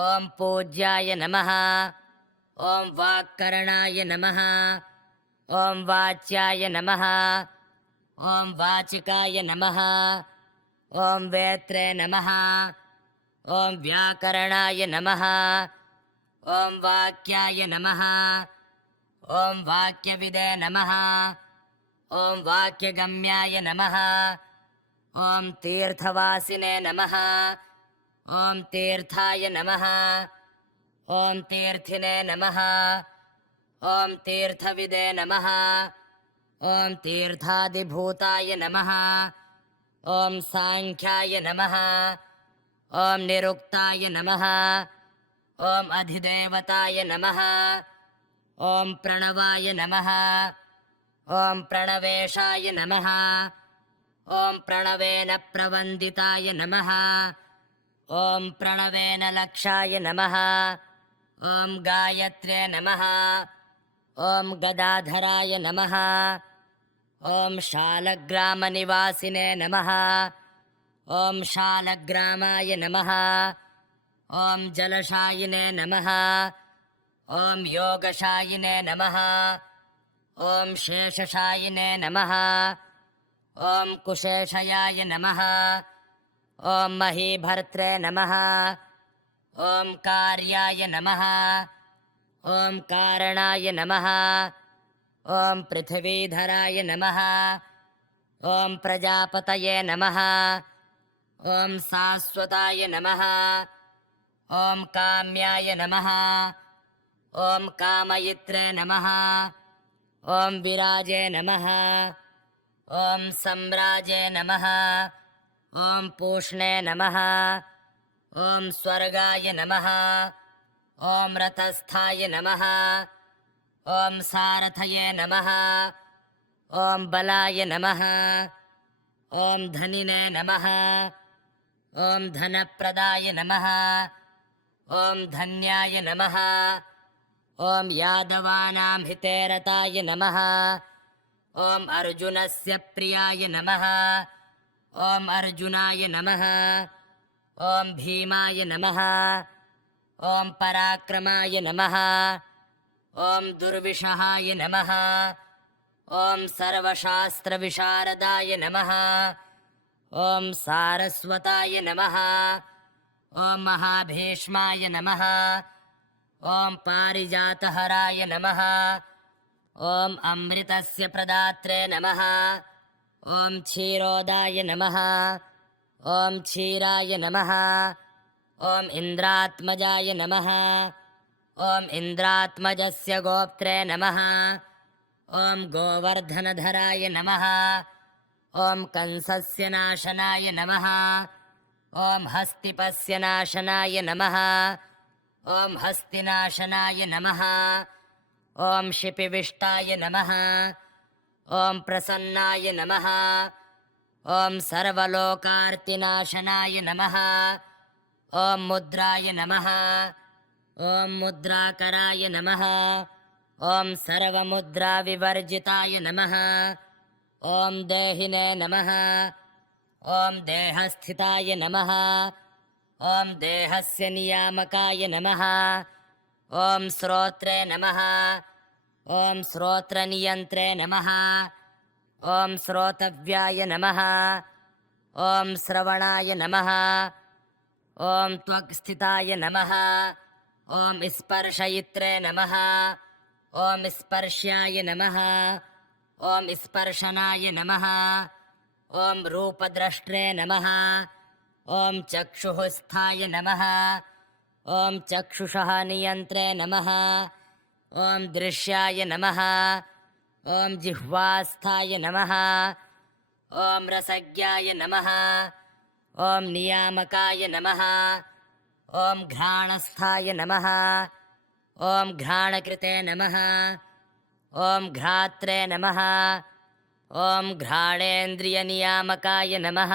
ॐ पूज्याय नमः। ॐ वाक्करणाय नमः। ॐ वाच्याय नमः। ॐ वाचिकाय नमः। ॐ वेत्रे नमः। ॐ व्याकरणाय नमः। ॐ वाक्याय नमः। ॐ वाक्यविदे नमः। ॐ वाक्यगम्याय नमः। ॐ तीर्थवासिने नमः। ॐ तीर्थाय नमः। ॐ तीर्थिने नमः। ॐ तीर्थविदे नमः। ॐ तीर्थादिभूताय नमः। ॐ साङ्ख्याय नमः। ॐ निरुक्ताय नमः। ॐ अधिदेवताय नमः। ॐ प्रणवाय नमः। ॐ प्रणवेशाय नमः। ॐ प्रणवेन प्रवन्दिताय नमः। ॐ प्रणवेन लक्षाय नमः। ॐ गायत्र्ये नमः। ॐ गदाधराय नमः। ॐ शालग्रामनिवासिने नमः। ॐ शालग्रामाय नमः। ॐ जलशायिने नमः। ॐ योगशायिने नमः। ॐ शेषशायिने नमः। ॐ कुशेशयाय नमः। ॐ महीभर्त्रे नमः। ॐ कार्याय नमः। ॐ कारणाय नमः। ॐ पृथिवीधराय नमः। ॐ प्रजापतये नमः। ॐ शाश्वताय नमः। ॐ काम्याय नमः। ॐ कामयित्रे नमः। ॐ विराजे नमः। ॐ सम्राजे नमः। ॐ पूष्णे नमः। ॐ स्वर्गाय नमः। ॐ रथस्थाय नमः। ॐ सारथये नमः। ॐ बलाय नमः। ॐ धनिने नमः। ॐ धनप्रदाय नमः। ॐ धन्याय नमः। ॐ यादवानां हितेरताय नमः। ॐ अर्जुनस्य प्रियाय नमः। ॐ अर्जुनाय नमः। ॐ भीमाय नमः। ॐ पराक्रमाय नमः। ॐ दुर्विषहाय नमः। ॐ सर्वशास्त्रविशारदाय नमः। ॐ सारस्वताय नमः। ॐ महाभीष्माय नमः। ॐ पारिजातहराय नमः। ॐ अमृतस्य प्रदात्रे नमः। ॐ क्षीरोदाय नमः। ॐ क्षीराय नमः। ॐ इन्द्रात्मजाय नमः। ॐ इन्द्रात्मजस्य गोप्त्रे नमः। ॐ गोवर्धनधराय नमः। ॐ कंसस्य नाशनाय नमः। ॐ हस्तिपस्य नाशनाय नमः। ॐ हस्तिनाशनाय नमः। ॐ शिपिविष्टाय नमः। ॐ प्रसन्नाय नमः। ॐ सर्वलोकार्तिनाशनाय नमः। ॐ मुद्राय नमः। ॐ मुद्राकराय नमः। ॐ सर्वमुद्राविवर्जिताय नमः। ॐ देहिने नमः। ॐ देहस्थिताय नमः। ॐ देहस्य नियामकाय नमः। ॐ श्रोत्रे नमः। ॐ श्रोत्रनियन्त्रे नमः। ॐ श्रोतव्याय नमः। ॐ श्रवणाय नमः। ॐ त्वक्स्थिताय नमः। ॐ स्पर्शयित्रे नमः। ॐ स्पर्श्याय नमः। ॐ स्पर्शनाय नमः। ॐ रूपद्रष्ट्रे नमः। ॐ चक्षुःस्थाय नमः। ॐ चक्षुषः नियन्त्रे नमः। ॐ दृश्याय नमः। ॐ जिह्वास्थाय नमः। ॐ रसज्ञाय नमः। ॐ नियामकाय नमः। ॐ घ्राणस्थाय नमः। ॐ घ्राणकृते नमः। ॐ घ्रात्रे नमः। ॐ घ्राणेन्द्रियनियामकाय नमः।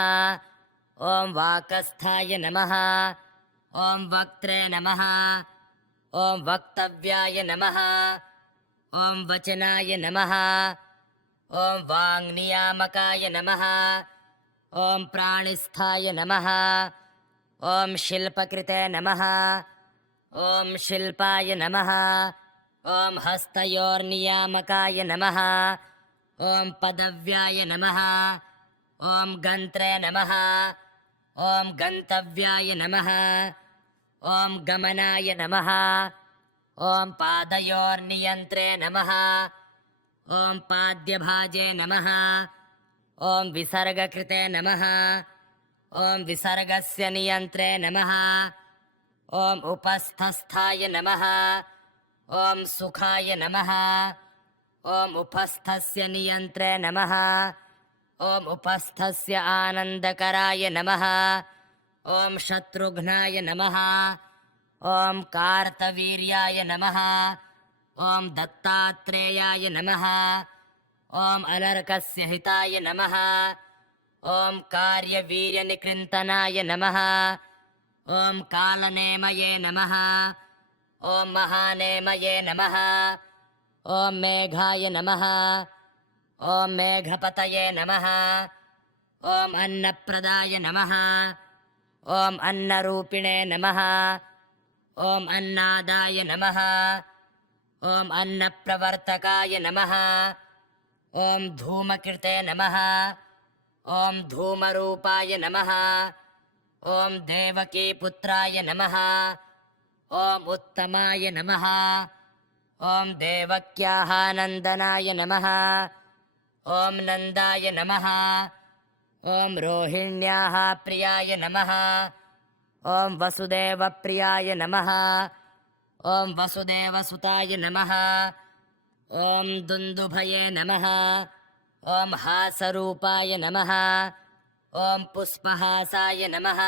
ॐ वाकस्थाय नमः। ॐ वक्त्रे नमः। ॐ वक्तव्याय नमः। ॐ वचनाय नमः। ॐ वाङ्नियामकाय नमः। ॐ प्राणिस्थाय नमः। ॐ शिल्पकृते नमः। ॐ शिल्पाय नमः। ॐ हस्तयोर्नियामकाय नमः। ॐ पदव्याय नमः। ॐ गन्त्रे नमः। ॐ गन्तव्याय नमः। ॐ गमनाय नमः। ॐ पादयोर्नियन्त्रे नमः। ॐ पाद्यभाजे नमः। ॐ विसर्गकृते नमः। ॐ विसर्गस्य नियन्त्रे नमः। ॐ उपस्थस्थाय नमः। ॐ सुखाय नमः। ॐ उपस्थस्य नियन्त्रे नमः। ॐ उपस्थस्य आनन्दकराय नमः। ॐ शत्रुघ्नाय नमः। ॐ कार्तवीर्याय नमः। ॐ दत्तात्रेयाय नमः। ॐ अनर्कस्य हिताय नमः। ॐ कार्यवीर्यनिकृन्तनाय नमः। ॐ कालनेमये नमः। ॐ महानेमये नमः। ॐ मेघाय नमः। ॐ मेघपतये नमः। ॐ अन्नप्रदाय नमः। ॐ अन्नरूपिणे नमः। ॐ अन्नादाय नमः। ॐ अन्नप्रवर्तकाय नमः। ॐ धूमकृते नमः। ॐ धूमरूपाय नमः। ॐ देवकीपुत्राय नमः। ॐ उत्तमाय नमः। ॐ देवक्याः नन्दनाय नमः। ॐ नन्दाय नमः। ॐ रोहिण्याः प्रियाय नमः। ॐ वसुदेवप्रियाय नमः। ॐ वसुदेवसुताय नमः। ॐ दुन्दुभये नमः। ॐ हासरूपाय नमः। ॐ पुष्पहासाय नमः।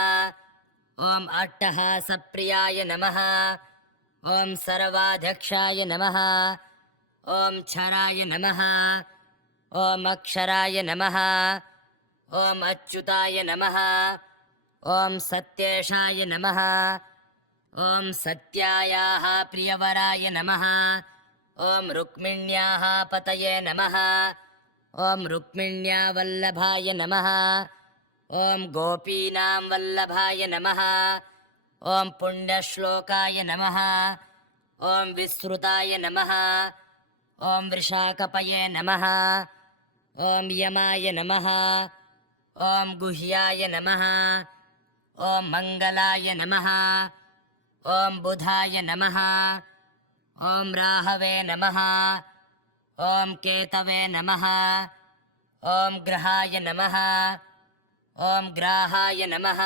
ॐ अट्टहासप्रियाय नमः। ॐ सर्वाध्यक्षाय नमः। ॐ क्षराय नमः। ॐ अक्षराय नमः। ॐ अच्युताय नमः। ॐ सत्येशाय नमः। ॐ सत्यायाः प्रियवराय नमः। ॐ रुक्मिण्याः पतये नमः। ॐ रुक्मिण्या वल्लभाय नमः। ॐ गोपीनां वल्लभाय नमः। ॐ पुण्यश्लोकाय नमः। ॐ विश्रुताय नमः। ॐ वृषाकपये नमः। ॐ यमाय नमः। ॐ गुह्याय नमः। ॐ मङ्गलाय नमः। ॐ बुधाय नमः। ॐ राहवे नमः। ॐ केतवे नमः। ॐ ग्रहाय नमः। ॐ ग्राहाय नमः।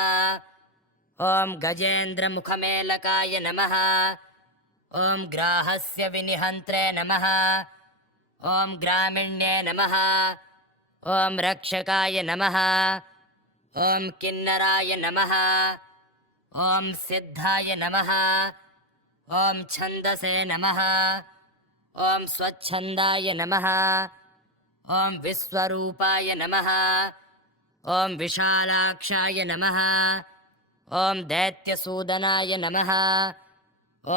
ॐ गजेन्द्रमुखमेलकाय नमः। ॐ ग्राहस्य विनिहन्त्रे नमः। ॐ ग्रामिण्ये नमः। ॐ रक्षकाय नमः। ॐ किन्नराय नमः। ॐ सिद्धाय नमः। ॐ छन्दसे नमः। ॐ स्वच्छन्दाय नमः। ॐ विश्वरूपाय नमः। ॐ विशालाक्षाय नमः। ॐ दैत्यसूदनाय नमः।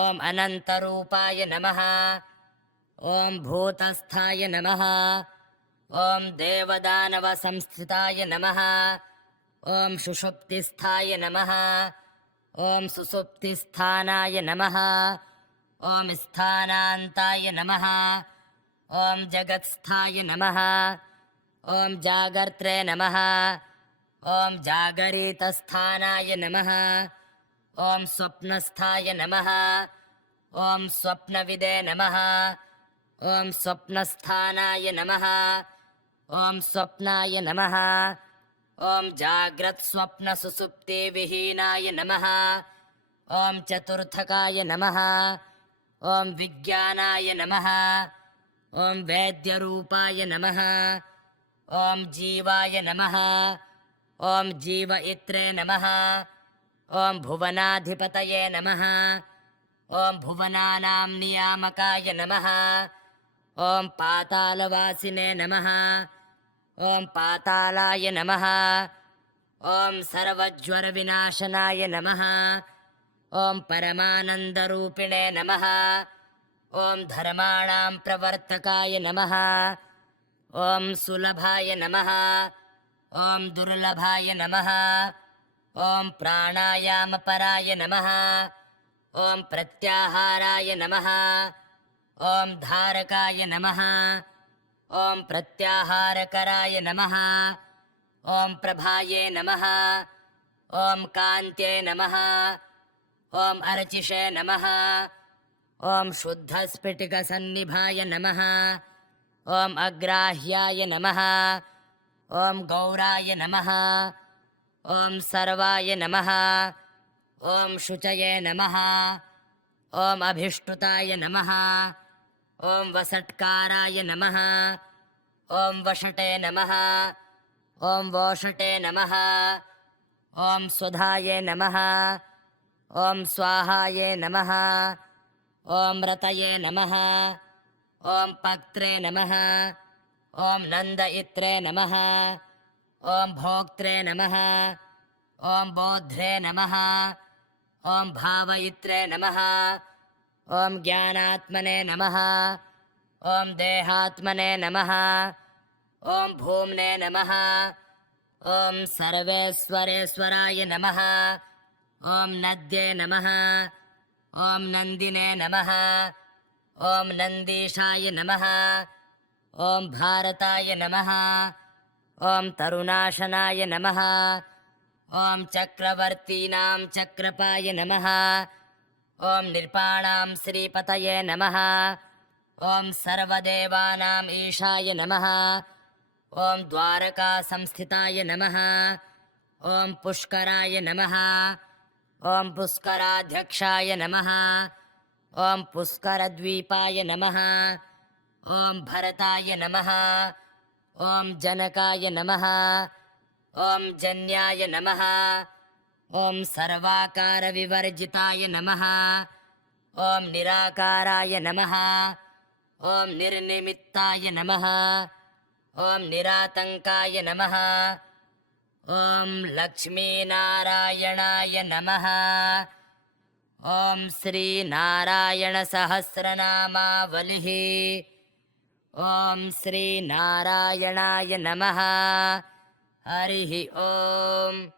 ॐ अनन्तरूपाय नमः। ॐ भूतस्थाय नमः। ॐ देवदानवसंस्थिताय नमः। ॐ सुषुप्तिस्थाय नमः। ॐ सुसुप्तिस्थानाय नमः। ॐ स्थानान्ताय नमः। ॐ जगत्स्थाय नमः। ॐ जागर्त्रे नमः। ॐ जागरितस्थानाय नमः। ॐ स्वप्नस्थाय नमः। ॐ स्वप्नविदे नमः। ॐ स्वप्नस्थानाय नमः। ॐ स्वप्नाय नमः। ॐ जाग्रत्स्वप्नसुसुप्तिविहीनाय नमः। ॐ चतुर्थकाय नमः। ॐ विज्ञानाय नमः। ॐ वैद्यरूपाय नमः। ॐ जीवाय नमः। ॐ जीवयित्रे नमः। ॐ भुवनाधिपतये नमः। ॐ भुवनानां नियामकाय नमः। ॐ पातालवासिने नमः। ॐ पातालाय नमः। ॐ सर्वज्वरविनाशनाय नमः। ॐ परमानन्दरूपिणे नमः। ॐ धर्माणां प्रवर्तकाय नमः। ॐ सुलभाय नमः। ॐ दुर्लभाय नमः। ॐ प्राणायामपराय नमः। ॐ प्रत्याहाराय नमः। ॐ धारकाय नमः। ॐ प्रत्याहारकराय नमः। ॐ प्रभाये नमः। ॐ कान्त्ये नमः। ॐ अर्चिषे नमः। ॐ शुद्धस्फटिकसन्निभाय नमः। ॐ अग्राह्याय नमः। ॐ गौराय नमः। ॐ सर्वाय नमः। ॐ शुचये नमः। ॐ अभिष्टुताय नमः। ॐ वसट्काराय नमः। ॐ वषटे नमः। ॐ वोषटे नमः। ॐ स्वधाये नमः। ॐ स्वाहाये नमः। ॐ रतये नमः। ॐ पक्त्रे नमः। ॐ नन्दयित्रे नमः। ॐ भोक्त्रे नमः। ॐ बोध्रे नमः। ॐ भावयित्रे नमः। ॐ ज्ञानात्मने नमः। ॐ देहात्मने नमः। ॐ भूम्ने नमः। ॐ सर्वेश्वरेश्वराय नमः। ॐ नद्ये नमः। ॐ नन्दिने नमः। ॐ नन्दीशाय नमः। ॐ भारताय नमः। ॐ तरुणाशनाय नमः। ॐ चक्रवर्तीनां चक्रपाय नमः। ॐ नृपाणां श्रीपतये नमः। ॐ सर्वदेवानाम् ईशाय नमः। ॐ द्वारकासंस्थिताय नमः। ॐ पुष्कराय नमः। ॐ पुष्कराध्यक्षाय नमः। ॐ पुष्करद्वीपाय नमः। ॐ भरताय नमः। ॐ जनकाय नमः। ॐ जन्याय नमः। ॐ सर्वाकारविवर्जिताय नमः। ॐ निराकाराय नमः। ॐ निर्निमित्ताय नमः। ॐ निरातङ्काय नमः। ॐ लक्ष्मीनारायणाय नमः। ॐ श्रीनारायणसहस्रनामावलिः। ॐ श्रीनारायणाय नमः। हरिः ॐ।